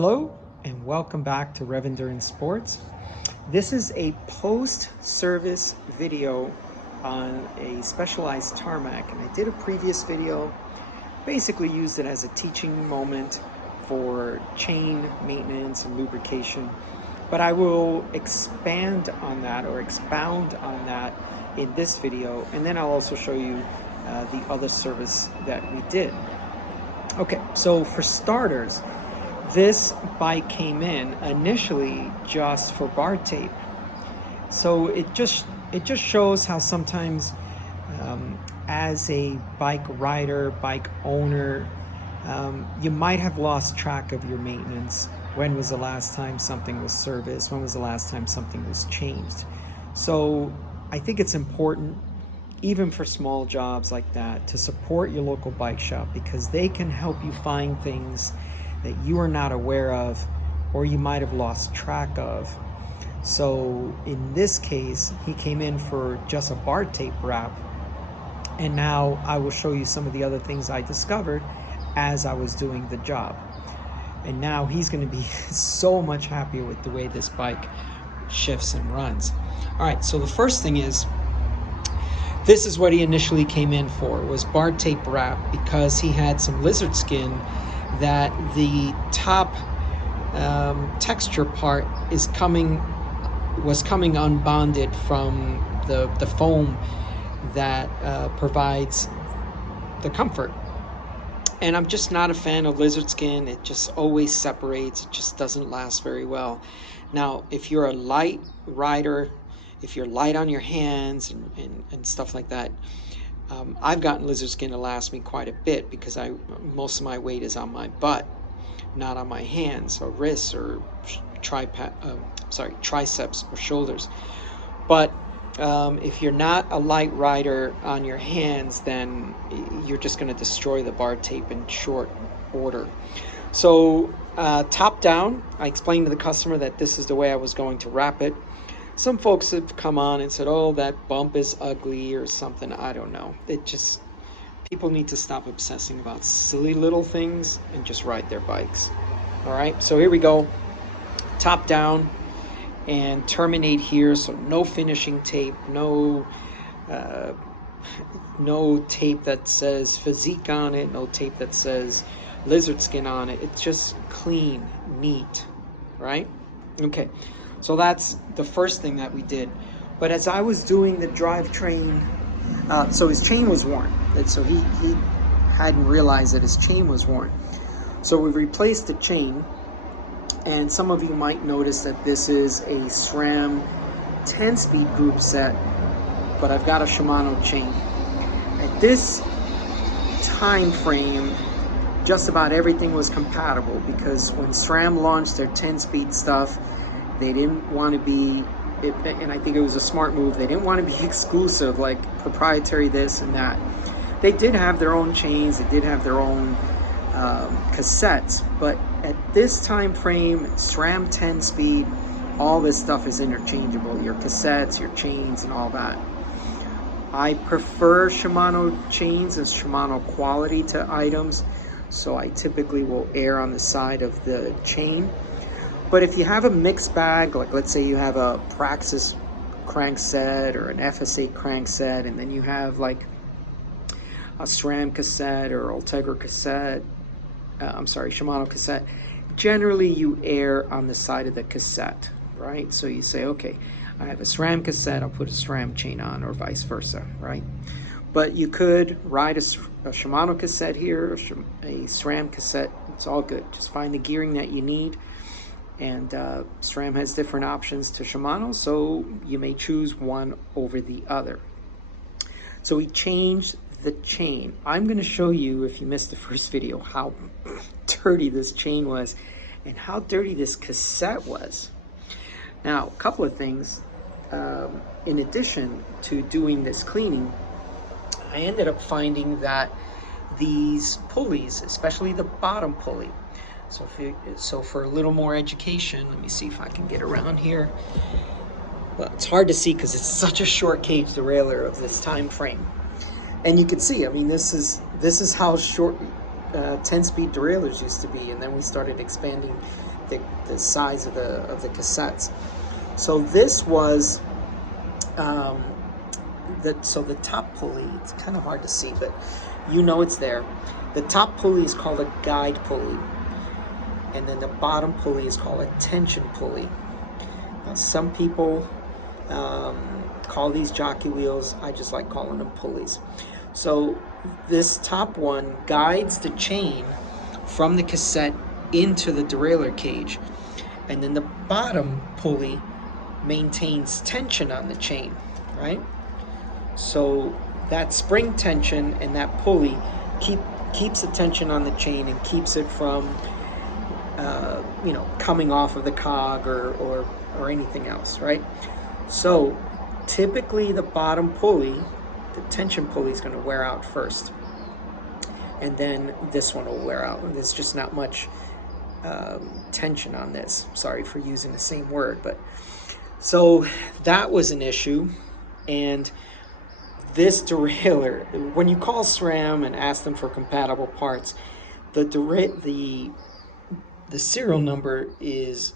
Hello and welcome back to Rev Endurance Sports. This is a post-service video on a specialized tarmac, and I did a previous video, basically used it as a teaching moment for chain maintenance and lubrication, but I will expand on that or expound on that in this video, and then I'll also show you the other service that we did. Okay, so for starters, this bike came in initially just for bar tape. So it just shows how sometimes as a bike rider, bike owner, you might have lost track of your maintenance. When was the last time something was serviced? When was the last time something was changed? So I think it's important, even for small jobs like that, to support your local bike shop, because they can help you find things that you are not aware of or you might have lost track of. So in this case, he came in for just a bar tape wrap, and now I will show you some of the other things I discovered as I was doing the job. And now he's going to be so much happier with the way this bike shifts and runs. All right, so the first thing is, this is what he initially came in for, was bar tape wrap, because he had some lizard skin that the top texture part was coming unbonded from the foam that provides the comfort. And I'm just not a fan of lizard skin. It just always separates. It just doesn't last very well. Now, if you're a light rider, if you're light on your hands and stuff like that, I've gotten lizard skin to last me quite a bit, because most of my weight is on my butt, not on my hands or wrists or triceps or shoulders. But if you're not a light rider on your hands, then you're just going to destroy the bar tape in short order. So top down, I explained to the customer that this is the way I was going to wrap it. Some folks have come on and said, oh, that bump is ugly or something. I don't know. People need to stop obsessing about silly little things and just ride their bikes. All right, so here we go. Top down and terminate here. So no finishing tape, no tape that says physique on it, no tape that says lizard skin on it. It's just clean, neat, right? Okay. So that's the first thing that we did. But as I was doing the drivetrain, so his chain was worn. And so he hadn't realized that his chain was worn. So we replaced the chain. And some of you might notice that this is a SRAM 10-speed group set, but I've got a Shimano chain. At this time frame, just about everything was compatible, because when SRAM launched their 10-speed stuff, they didn't want to be, and I think it was a smart move, they didn't want to be exclusive, like proprietary this and that. They did have their own chains, they did have their own cassettes, but at this time frame, SRAM 10 speed, all this stuff is interchangeable, your cassettes, your chains, and all that. I prefer Shimano chains and Shimano quality to items, so I typically will err on the side of the chain. But if you have a mixed bag, like let's say you have a Praxis crankset or an FS8 crankset, and then you have like a SRAM cassette or Ultegra cassette, Shimano cassette, generally you err on the side of the cassette, right? So you say, okay, I have a SRAM cassette, I'll put a SRAM chain on, or vice versa, right? But you could ride a Shimano cassette here, a SRAM cassette, it's all good. Just find the gearing that you need. And SRAM has different options to Shimano, so you may choose one over the other. So we changed the chain. I'm going to show you, if you missed the first video, how dirty this chain was and how dirty this cassette was. Now, a couple of things. In addition to doing this cleaning, I ended up finding that these pulleys, especially the bottom pulley, so for a little more education, let me see if I can get around here. Well, it's hard to see because it's such a short cage derailleur of this time frame. And you can see, I mean, this is how short 10-speed derailleurs used to be, and then we started expanding the size of the cassettes. So this was the top pulley. It's kind of hard to see, but you know it's there. The top pulley is called a guide pulley, and then the bottom pulley is called a tension pulley. Now, some people call these jockey wheels. I just like calling them pulleys. So this top one guides the chain from the cassette into the derailleur cage, and then the bottom pulley maintains tension on the chain, right? So that spring tension and that pulley keeps the tension on the chain and keeps it from coming off of the cog or anything else, right? So typically the bottom pulley, the tension pulley, is going to wear out first, and then this one will wear out. And there's just not much tension on this. Sorry for using the same word, but so that was an issue. And this derailleur, when you call SRAM and ask them for compatible parts, the serial number is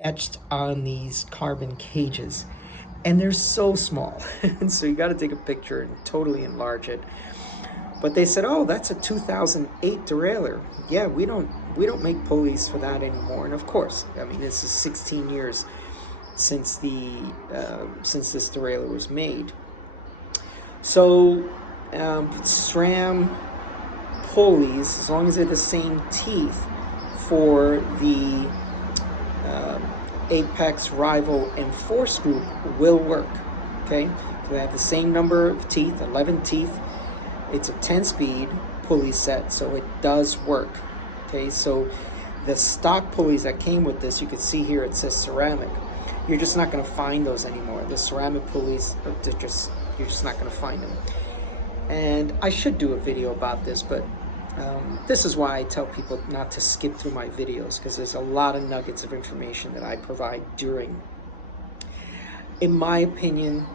etched on these carbon cages, and they're so small. And so you got to take a picture and totally enlarge it. But they said, oh, that's a 2008 derailleur. Yeah, we don't make pulleys for that anymore. And of course, I mean, this is 16 years since this derailleur was made. So SRAM pulleys, as long as they're the same teeth for the Apex, Rival, and Force Group, will work. Okay, so they have the same number of teeth, 11 teeth. It's a 10-speed pulley set, so it does work. Okay, so the stock pulleys that came with this, you can see here it says ceramic. You're just not going to find those anymore. The ceramic pulleys, you're just not going to find them. And I should do a video about this, but this is why I tell people not to skip through my videos, because there's a lot of nuggets of information that I provide during. In my opinion,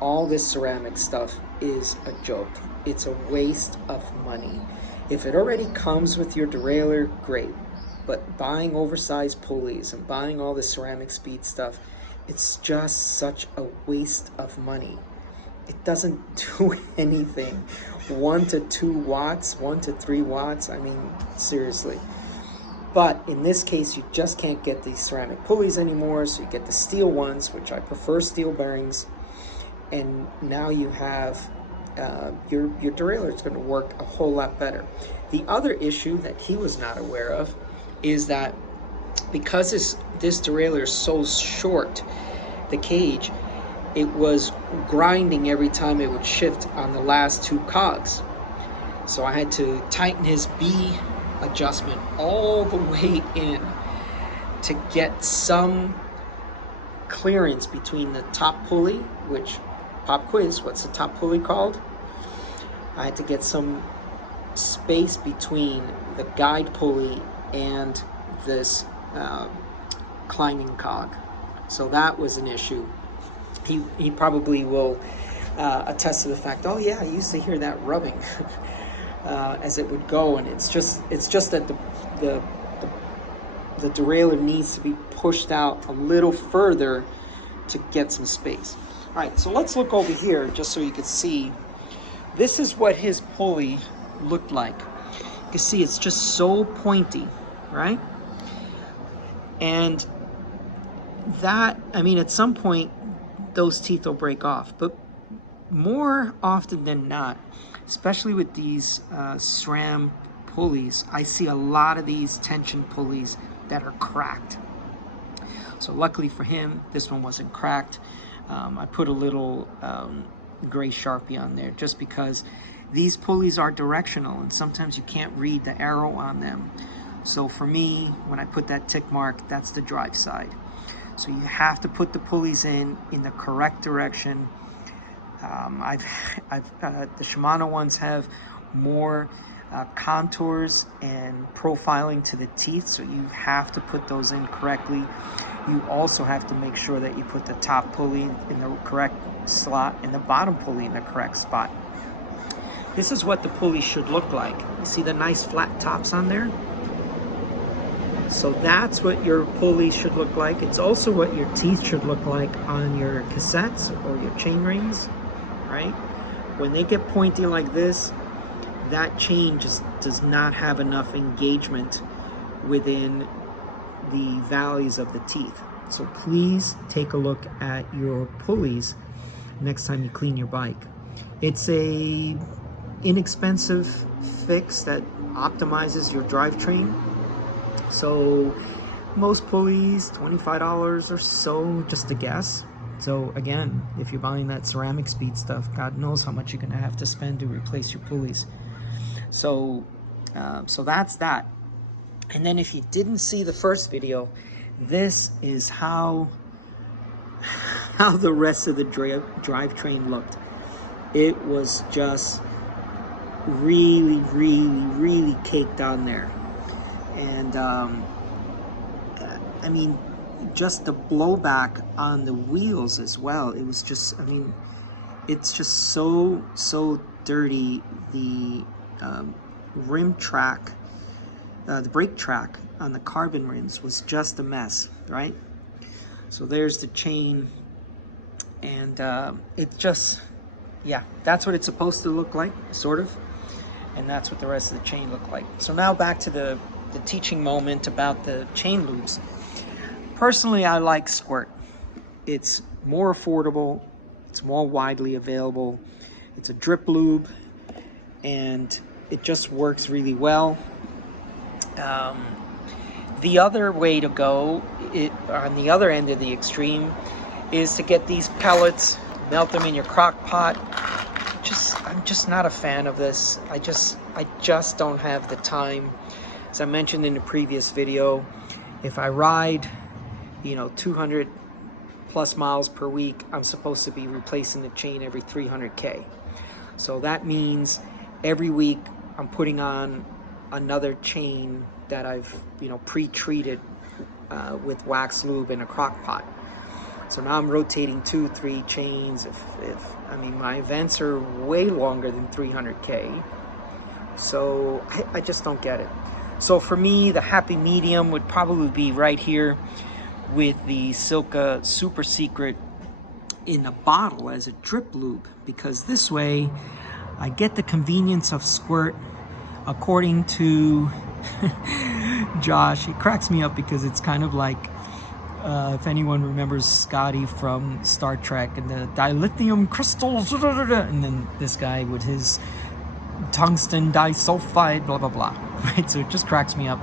all this ceramic stuff is a joke. It's a waste of money. If it already comes with your derailleur, great. But buying oversized pulleys and buying all this ceramic speed stuff, it's just such a waste of money. It doesn't do anything. 1 to 2 watts, 1 to 3 watts, I mean, seriously. But in this case, you just can't get these ceramic pulleys anymore, so you get the steel ones, which I prefer steel bearings. And now you have your derailleur is going to work a whole lot better. The other issue that he was not aware of is that because this derailleur is so short, the cage, it was grinding every time it would shift on the last 2 cogs. So I had to tighten his B adjustment all the way in to get some clearance between the top pulley, which, pop quiz, what's the top pulley called? I had to get some space between the guide pulley and this climbing cog. So that was an issue. He probably will attest to the fact, oh yeah, I used to hear that rubbing as it would go, and it's just that the derailleur needs to be pushed out a little further to get some space. All right, so let's look over here just so you can see. This is what his pulley looked like. You can see it's just so pointy, right? And that, I mean, at some point, those teeth will break off. But more often than not, especially with these SRAM pulleys, I see a lot of these tension pulleys that are cracked. So luckily for him, this one wasn't cracked. I put a little gray Sharpie on there just because these pulleys are directional and sometimes you can't read the arrow on them. So for me, when I put that tick mark, that's the drive side. So you have to put the pulleys in the correct direction. The Shimano ones have more contours and profiling to the teeth, so you have to put those in correctly. You also have to make sure that you put the top pulley in the correct slot and the bottom pulley in the correct spot. this is what the pulley should look like. You see the nice flat tops on there? So that's what your pulley should look like. It's also what your teeth should look like on your cassettes or your chain rings, right? When they get pointy like this, that chain just does not have enough engagement within the valleys of the teeth. So please take a look at your pulleys next time you clean your bike. It's a inexpensive fix that optimizes your drivetrain. So most pulleys, $25 or so, just a guess. So again, if you're buying that ceramic speed stuff, God knows how much you're gonna have to spend to replace your pulleys. So that's that. And then if you didn't see the first video, this is how the rest of the drivetrain looked. It was just really, really, really caked on there. And I mean, just the blowback on the wheels as well. It was just, I mean, it's just so dirty. The rim track, the brake track on the carbon rims was just a mess, right? So there's the chain, and it just, yeah, that's what it's supposed to look like, sort of, and that's what the rest of the chain looked like. So now back to the teaching moment about the chain lubes. Personally, I like Squirt. It's more affordable, it's more widely available, it's a drip lube, and it just works really well. The other way to go, on the other end of the extreme, is to get these pellets, melt them in your crock pot. I'm just not a fan of this. I just don't have the time. As I mentioned in the previous video, if I ride, 200 plus miles per week, I'm supposed to be replacing the chain every 300K. So that means every week I'm putting on another chain that I've pre-treated with wax lube in a crock pot. So now I'm rotating 2-3 chains. I mean, my events are way longer than 300K. So I just don't get it. So for me, the happy medium would probably be right here with the Silka Super Secret in a bottle as a drip lube, because this way I get the convenience of Squirt. According to Josh, it cracks me up because it's kind of like, if anyone remembers Scotty from Star Trek and the dilithium crystals, and then this guy with his tungsten disulfide, blah, blah, blah, right? So it just cracks me up.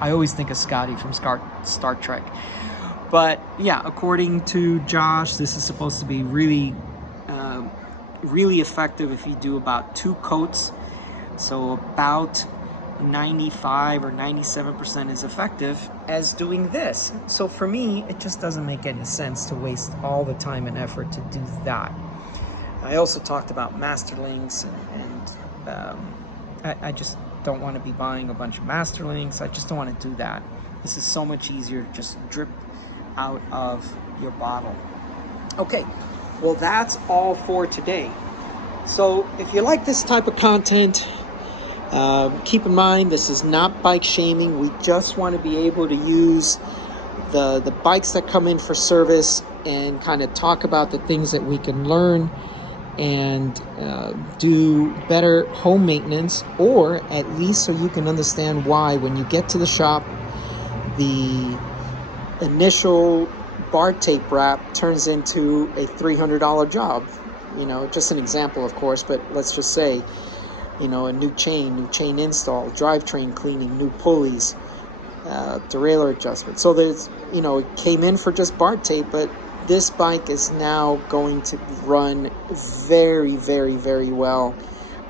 I always think of Scotty from Star Trek. But yeah, according to Josh, this is supposed to be really, really effective if you do about 2 coats. So about 95 or 97% is effective as doing this. So for me, it just doesn't make any sense to waste all the time and effort to do that. I also talked about Masterlinks, and I just don't want to be buying a bunch of Masterlinks. I just don't want to do that. This is so much easier to just drip out of your bottle. Okay, well, that's all for today. So if you like this type of content, keep in mind, this is not bike shaming. We just want to be able to use the bikes that come in for service and kind of talk about the things that we can learn and do better home maintenance, or at least so you can understand why when you get to the shop, the initial bar tape wrap turns into a $300 job. Just an example, of course, but let's just say, a new chain install, drivetrain cleaning, new pulleys, derailleur adjustment. So there's, it came in for just bar tape, but this bike is now going to run very, very, very well.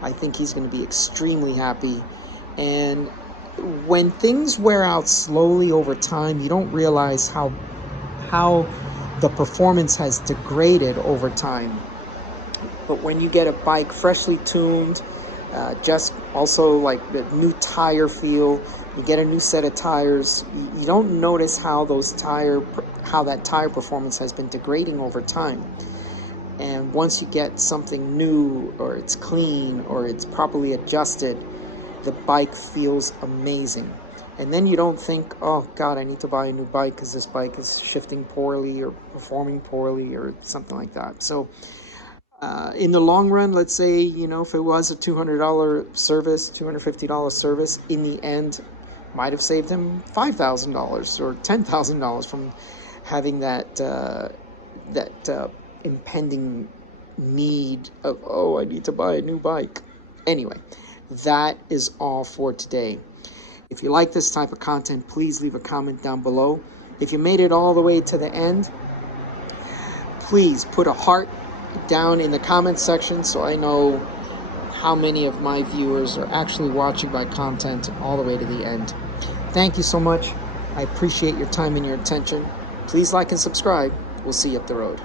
I think he's going to be extremely happy. And when things wear out slowly over time, you don't realize how the performance has degraded over time. But when you get a bike freshly tuned, just also like the new tire feel, you get a new set of tires, you don't notice how that tire performance has been degrading over time. And once you get something new, or it's clean, or it's properly adjusted, the bike feels amazing. And then you don't think, oh God, I need to buy a new bike because this bike is shifting poorly or performing poorly or something like that. So in the long run, let's say, if it was a $200 service, $250 service, in the end, might have saved him $5,000 or $10,000 from having that impending need of, oh, I need to buy a new bike. Anyway, that is all for today. If you like this type of content, please leave a comment down below. If you made it all the way to the end, please put a heart down in the comment section so I know how many of my viewers are actually watching my content all the way to the end. Thank you so much. I appreciate your time and your attention. Please like and subscribe. We'll see you up the road.